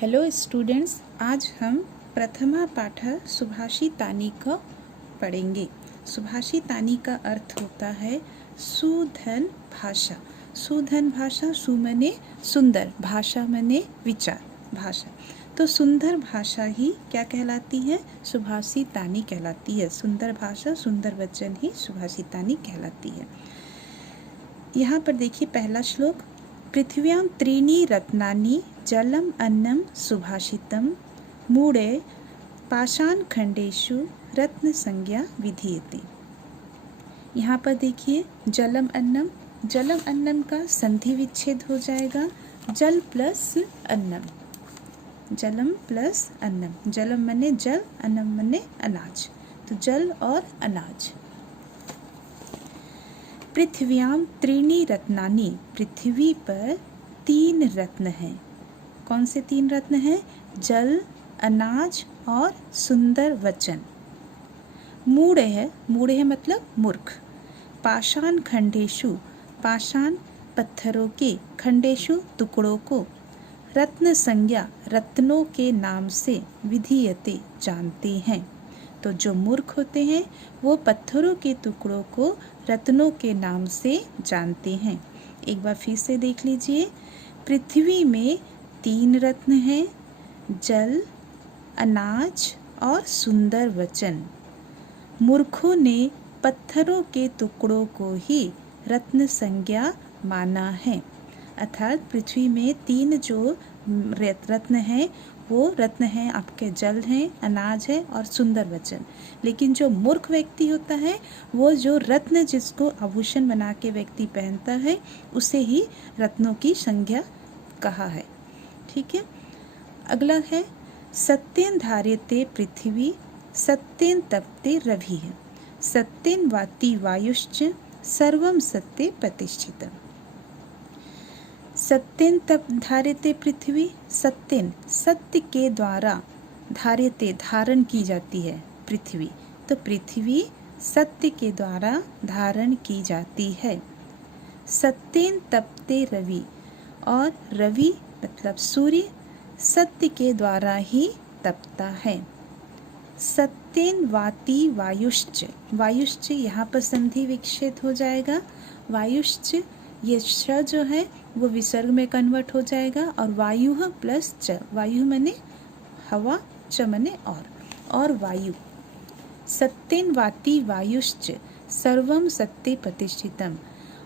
Hello students, आज हम प्रथमा पाठ सुभाषितानि का पढ़ेंगे। सुभाषितानि का अर्थ होता है सुधन भाषा। सुधन भाषा, सु मने सुंदर, भाषा मने विचार, भाषा। तो सुंदर भाषा ही क्या कहलाती है? सुभाषितानि कहलाती है। सुंदर भाषा, सुंदर वचन ही सुभाषितानि कहलाती है। यहाँ पर देखिए पहला श्लोक, पृथिव्यां त्रीणि रत्नानि जलम अन्नम सुभाषितम मूढ़े पाषाणखंडेषु रत्न संज्ञा विधीयते। यहाँ पर देखिए जलम अन्नम का संधि विच्छेद हो जाएगा। जल प्लस अन्नम, जलम प्लस अन्नम। जलम मने जल, अन्नम मने अनाज, तो जल और अनाज। पृथिव्यां त्रीणि रत्नानि, पृथ्वी पर 3 रत्न हैं। कौन से 3 रत्न हैं? जल, अनाज और सुंदर वचन। मूढ़ है मतलब मूर्ख। पाषाण खंडेषु, पाषाण पत्थरों के, खंडेषु टुकड़ों को, रत्न संज्ञा रत्नों के नाम से, विधीयते जानते हैं। तो जो मूर्ख होते हैं वो पत्थरों के टुकड़ों को रत्नों के नाम से जानते हैं। एक बार फिर से देख लीजिए, पृथ्वी में 3 रत्न हैं, जल, अनाज और सुंदर वचन। मूर्खों ने पत्थरों के टुकड़ों को ही रत्न संज्ञा माना है। अर्थात पृथ्वी में 3 जो रत्न हैं वो रत्न हैं आपके जल हैं, अनाज है और सुंदर वचन। लेकिन जो मूर्ख व्यक्ति होता है वो जो रत्न जिसको आभूषण बना के व्यक्ति पहनता है उसे ही रत्नों की संज्ञा कहा है। ठीक है। अगला है सत्येन धार्यते पृथ्वी सत्येन तपते रवि है, सत्येन वाति वायुश्च सर्वम सत्ये प्रतिष्ठितम्। सत्येन तप धार्यते पृथ्वी, सत्येन सत्य के द्वारा, धार्यते धारण की जाती है पृथ्वी, तो पृथ्वी सत्य के द्वारा धारण की जाती है। सत्येन तपते रवि, और रवि मतलब सूर्य सत्य के द्वारा ही तपता है। सत्येन वाति वायुश्च, वायुश्च यहाँ पर संधि विच्छेद हो जाएगा। वायुश्च ये श जो है वो विसर्ग में कन्वर्ट हो जाएगा और वायु प्लस च, वायु मने हवा, च मने और वायु। सत्येन वाति वायुश्च सर्वम सत्ये प्रतिष्ठितम,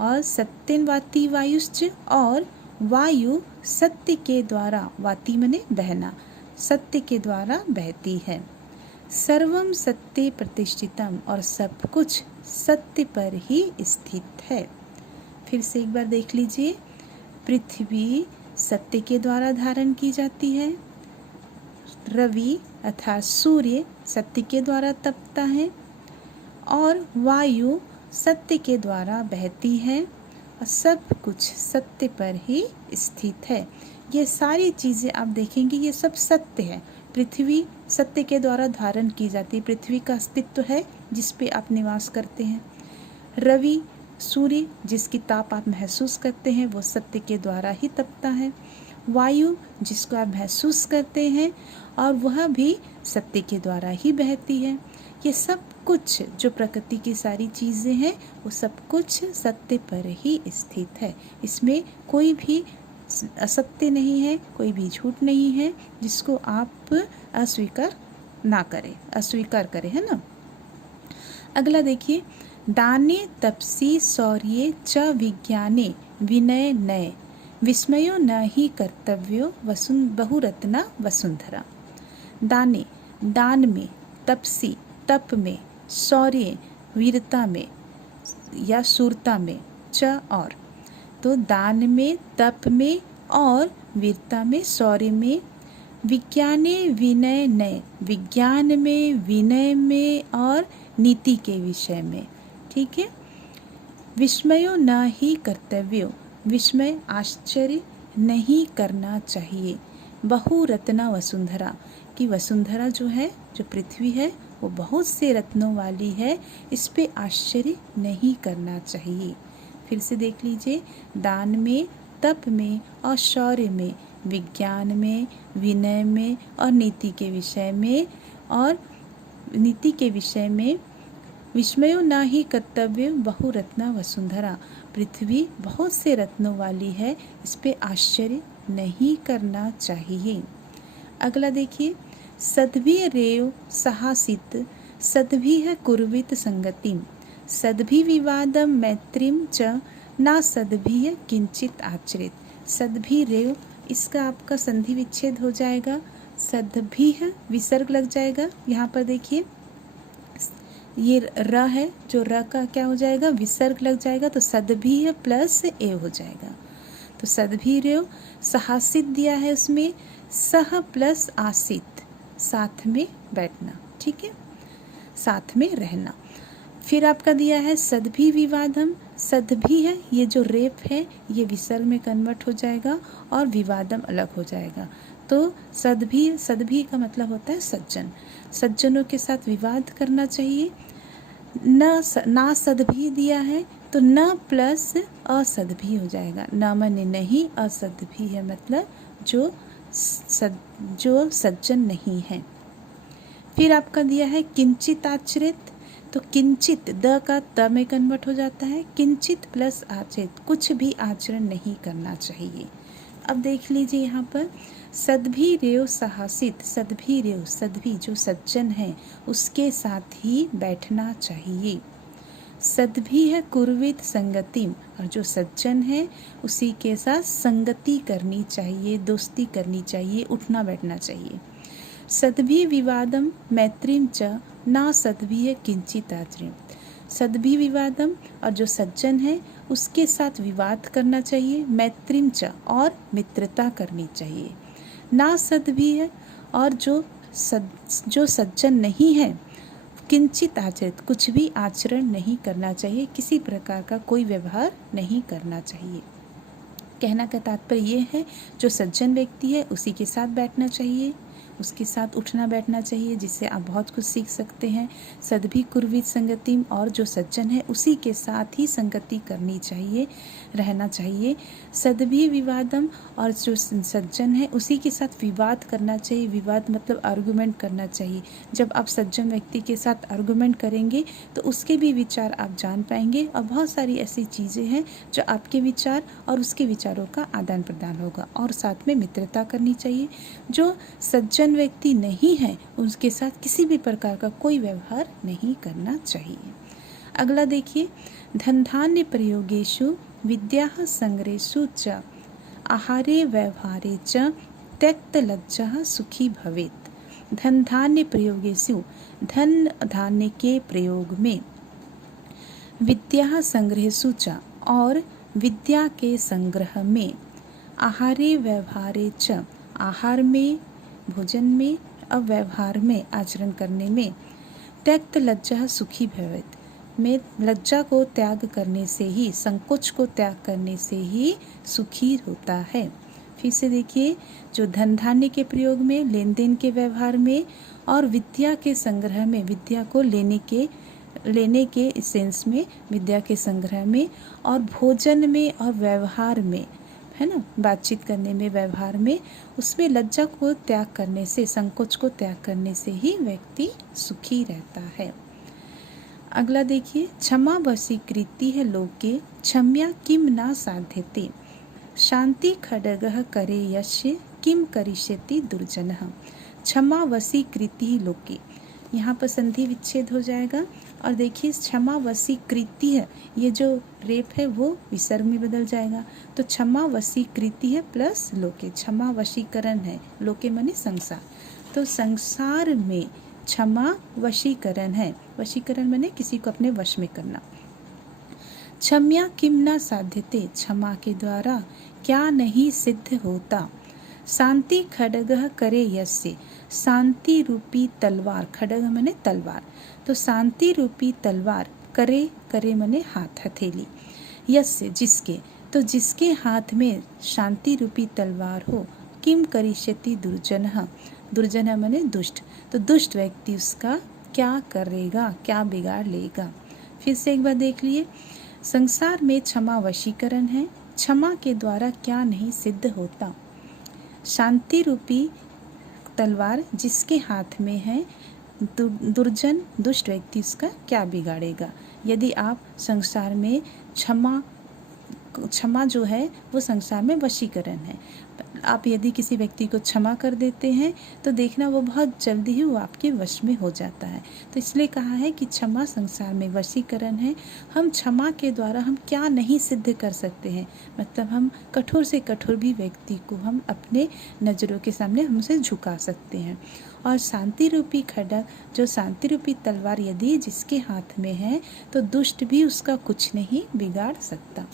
और सत्येन वाति वायुश्च और वायु सत्य के द्वारा, वाति मने बहना, सत्य के द्वारा बहती है। सर्वम सत्ये प्रतिष्ठितम, और सब कुछ सत्य पर ही स्थित है। फिर से एक बार देख लीजिए, पृथ्वी सत्य के द्वारा धारण की जाती है। रवि अर्थात सूर्य सत्य के द्वारा तपता है और वायु सत्य के द्वारा बहती है और सब कुछ सत्य पर ही स्थित है। ये सारी चीज़ें आप देखेंगे ये सब सत्य है। पृथ्वी सत्य के द्वारा धारण की जाती है, पृथ्वी का अस्तित्व है जिस पे आप निवास करते हैं। रवि सूर्य जिसकी ताप आप महसूस करते हैं वो सत्य के द्वारा ही तपता है। वायु जिसको आप महसूस करते हैं और वह भी सत्य के द्वारा ही बहती है। ये सब कुछ जो प्रकृति की सारी चीज़ें हैं वो सब कुछ सत्य पर ही स्थित है। इसमें कोई भी असत्य नहीं है, कोई भी झूठ नहीं है जिसको आप अस्वीकार करें, है ना। अगला देखिए, दाने तपसी शौर्ये च विज्ञाने विनय नये विस्मयो न ही कर्तव्यो बहुरत्ना वसुंधरा। दाने दान में, तपसी तप में, शौर्य वीरता में या शूरता में, च और, तो दान में, तप में और वीरता में, शौर्य में, विज्ञाने विनय नये, विज्ञान में, विनय में और नीति के विषय में। ठीक है। विस्मयो न ही कर्तव्यो, विस्मय आश्चर्य नहीं करना चाहिए। बहुरत्ना वसुंधरा, कि वसुंधरा जो है, जो पृथ्वी है वो बहुत से रत्नों वाली है, इस पे आश्चर्य नहीं करना चाहिए। फिर से देख लीजिए, दान में, तप में और शौर्य में, विज्ञान में, विनय में और नीति के विषय में विस्मयो न ही कर्तव्य बहुरत्ना वसुंधरा। पृथ्वी बहुत से रत्नों वाली है, इस पे आश्चर्य नहीं करना चाहिए। अगला देखिए, सद्भि रेव सहासित सद्भिः कुर्वित संगतिम सद्भि विवादम मैत्रीम च ना सद्भिः किंचित आचरित। सद्भि रेव, इसका आपका संधि विच्छेद हो जाएगा, सद्भिः विसर्ग लग जाएगा। यहाँ पर देखिए ये र है, जो र का क्या हो जाएगा, विसर्ग लग जाएगा, तो सद्भिः प्लस ए हो जाएगा। तो सद्भि रेव सहासित दिया है, उसमें सह प्लस आसित, साथ में बैठना, ठीक है, साथ में रहना। फिर आपका दिया है सद्भि विवादम, सद्भि है, ये जो रेप है ये विसर्ग में कन्वर्ट हो जाएगा और विवादम अलग हो जाएगा। तो सद्भि का मतलब होता है सज्जन, सज्जनों के साथ विवाद करना चाहिए। ना सद्भि दिया है तो न प्लस असद्भि हो जाएगा, न माने नहीं, असद्भि है मतलब जो सज्जन नहीं है। फिर आपका दिया है किंचित आचरित, तो किंचित द का त में कन्वर्ट हो जाता है, किंचित प्लस आचरित, कुछ भी आचरण नहीं करना चाहिए। अब देख लीजिए यहाँ पर सद्भि रेव सहासित, सद्भि रेव, सद्भि जो सज्जन है उसके साथ ही बैठना चाहिए। सद्भि है कुर्वित संगतिम, और जो सज्जन है उसी के साथ संगति करनी चाहिए, दोस्ती करनी चाहिए, उठना बैठना चाहिए। सद्भि विवादम मैत्रीम च ना सद्भि किंचित आचरण, सद्भि विवादम, और जो सज्जन है उसके साथ विवाद करना चाहिए, मैत्रीम च, और मित्रता करनी चाहिए। ना सद्भि है, और जो सज्जन नहीं है, किंचित आचरित, कुछ भी आचरण नहीं करना चाहिए, किसी प्रकार का कोई व्यवहार नहीं करना चाहिए। कहना का तात्पर्य ये है, जो सज्जन व्यक्ति है उसी के साथ बैठना चाहिए, उसके साथ उठना बैठना चाहिए, जिससे आप बहुत कुछ सीख सकते हैं। सद्भि कुर्वित संगतिम, और जो सज्जन है उसी के साथ ही संगति करनी चाहिए, रहना चाहिए। सद्भि विवादम, और जो सज्जन है उसी के साथ विवाद करना चाहिए, विवाद मतलब आर्गुमेंट करना चाहिए। जब आप सज्जन व्यक्ति के साथ आर्गुमेंट करेंगे तो उसके भी विचार आप जान पाएंगे, और बहुत सारी ऐसी चीज़ें हैं जो आपके विचार और उसके विचारों का आदान प्रदान होगा। और साथ में मित्रता करनी चाहिए। जो सज्जन व्यक्ति नहीं है उसके साथ किसी भी प्रकार का कोई व्यवहार नहीं करना चाहिए। अगला देखिए, धनधान्य प्रयोगेषु विद्याः संग्रहेषु च आहारे व्यवहारे च त्यक्त लज्जः सुखी भवेत्। धन धान्य प्रयोगेषु, धन धान्य के प्रयोग में, विद्या संग्रहेषु च, और विद्या के संग्रह में, आहारे व्यवहारे च, आहार में, भोजन में, और व्यवहार में, आचरण करने में, त्यक्त लज्जा सुखी भवेत्, में लज्जा को त्याग करने से ही, संकोच को त्याग करने से ही सुखी होता है। फिर से देखिए, जो धन धान्य के प्रयोग में, लेन देन के व्यवहार में, और विद्या के संग्रह में, विद्या को लेने के सेंस में, विद्या के संग्रह में, और भोजन में और व्यवहार में, है ना, बातचीत करने में, व्यवहार में, उसमें लज्जा को त्याग करने से, संकोच को त्याग करने से ही व्यक्ति सुखी रहता है। अगला देखिए, क्षमा वशीकृति है लोके क्षम्या किम ना साध्यते शांति खड्गः करे यस्य किम करिष्यति दुर्जनः। क्षमा वशीकृति लोके, यहाँ पर संधि विच्छेद हो जाएगा, और देखिए क्षमा वशीकृति है, ये जो रेप है वो विसर्ग में बदल जाएगा। तो क्षमा वशीकृति है प्लस लोके, क्षमा वशीकरण है, लोके माने संसार, तो संसार में क्षमा वशीकरण है, वशीकरण माने किसी को अपने वश में करना। क्षम्या किम न साध्यते, क्षमा के द्वारा क्या नहीं सिद्ध होता। शांति खड्गः करे यस्य, शांति रूपी तलवार, खड्ग माने तलवार, तो शांति रूपी तलवार, करे माने हाथ, हथेली, यस्य जिसके, तो जिसके हाथ में शांति रूपी तलवार हो, किम करिष्यति दुर्जनः, दुर्जनः माने दुष्ट, तो दुष्ट व्यक्ति उसका क्या करेगा, क्या बिगाड़ लेगा। फिर से एक बार देख लिए, संसार में क्षमा वशीकरण है, क्षमा के द्वारा क्या नहीं सिद्ध होता। शांति रूपी तलवार जिसके हाथ में है, दुर्जन दुष्ट व्यक्ति उसका क्या बिगाड़ेगा। यदि आप संसार में क्षमा जो है वो संसार में वशीकरण है। आप यदि किसी व्यक्ति को क्षमा कर देते हैं तो देखना वो बहुत जल्दी ही वो आपके वश में हो जाता है। तो इसलिए कहा है कि क्षमा संसार में वशीकरण है। हम क्षमा के द्वारा हम क्या नहीं सिद्ध कर सकते हैं, मतलब हम कठोर से कठोर भी व्यक्ति को हम अपने नज़रों के सामने हमसे झुका सकते हैं। और शांति रूपी खड्ग, जो शांति रूपी तलवार यदि जिसके हाथ में है तो दुष्ट भी उसका कुछ नहीं बिगाड़ सकता।